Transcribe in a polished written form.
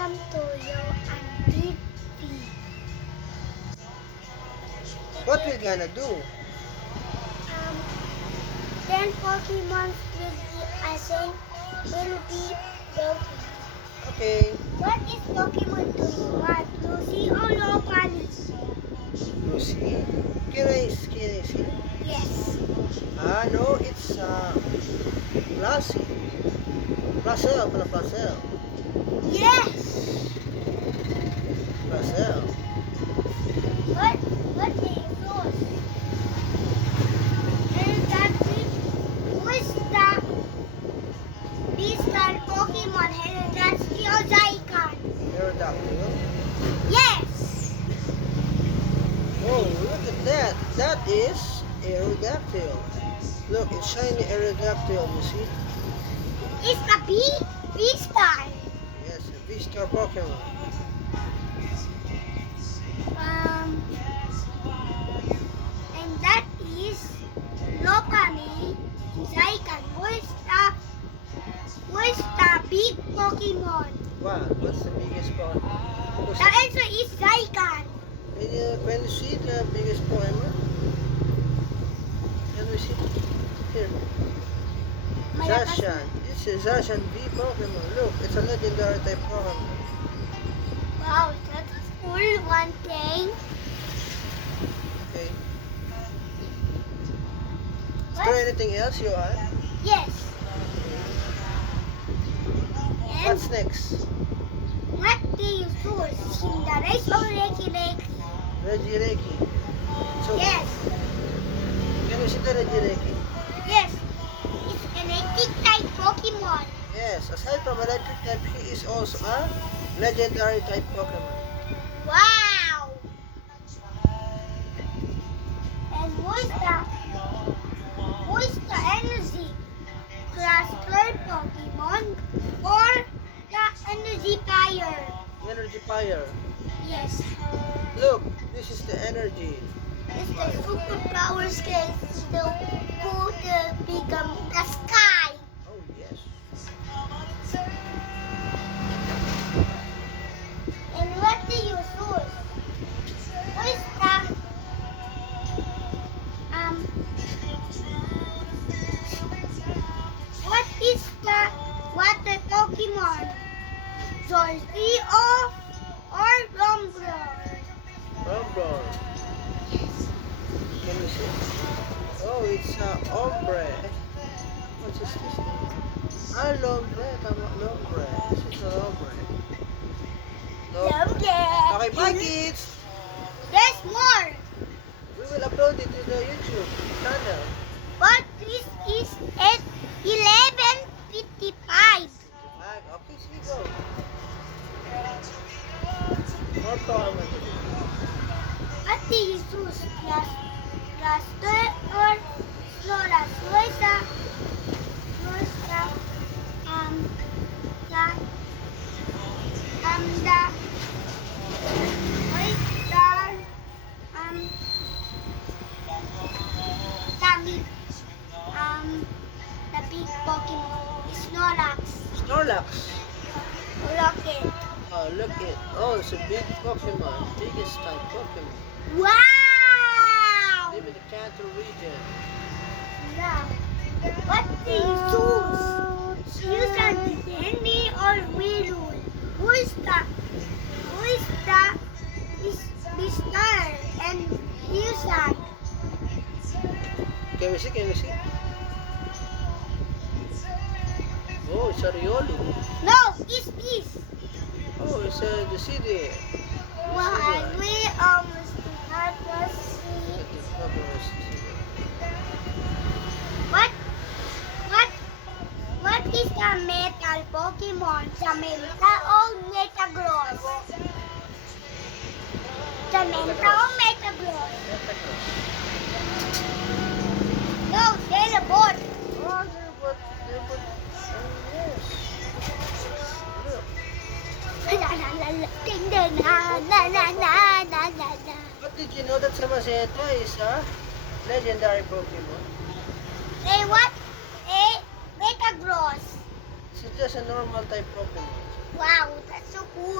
Welcome to you and Big B. What we gonna do? 10 Pokemon will be, I think, will be broken. Okay. What is Pokemon do you want? Lucy or locally? Lucy. Can I see? Yes. No, it's Lassie. Placel, pala Placel. Yes. Placel. What is yours? And that is, who is the beast Pokemon? And that's the Zygon. Aerodactyl. Yes. Oh, look at that. That is Aerodactyl. Look, it's shiny Aerodactyl, you see? It's the B-Star. Yes, a V-Star Pokemon. And that is locally Zygon. Who is the big Pokemon? Wow, what's the biggest Pokemon? The answer is Zygon. Can you see the biggest Pokemon? Can we see? Here. Zacian. This is Zacian V Pokemon. Look, it's a legendary type Pokemon. Wow, that's cool one thing. Okay. Is What? there anything else you want? Yes. And What's next? what do you choose? Cinderace or Reiki? Regireiki. So, Yes. can you see the Regireiki? Yes. It's electric type Pokemon. Yes, aside from electric type, he is also a legendary type Pokemon. Wow. And who is the energy cluster Pokemon or the energy fire? Energy Fire. Yes. Look, this is the energy. It's the superpower skills to go to become the sky. Oh, yes. And what do you choose? Who is the what is the water Pokemon? Jolteon or Umbreon? Umbreon. Can you see? Oh, it's Ombre. What is this name? Lombre. Tama, Lombre. This is a Lombre. Umbreon. Okay, bye kids! There's more. We will upload it to the YouTube channel. But this is at 11:55. Okay, sige, go. More Pokemon to do. What do you choose? Blaster or Snorlax? Who is the the big Pokemon? Snorlax. Snorlax. Rocket. Oh, look it. Oh, it's a big Pokemon. Biggest type Pokemon. Wow! Live in the Kanto region. Now, what do you choose? Use a Dendy or Weirwood? Who is the Star and Usan? Can we see? Can we see? Oh, it's a Riolu. No, it's this. Oh, it's the city. Well, we almost had to see. What is the metal Pokemon? Samantha or Metagross? Samantha or Metagross? No, Teleport. Oh, they're both, yes. Look. Ding ding na na na na na na na. But did you know that Samaceta is a legendary Pokemon? Hey, what? Hey, Metagross. It's just a normal type Pokemon. Wow, that's so cool.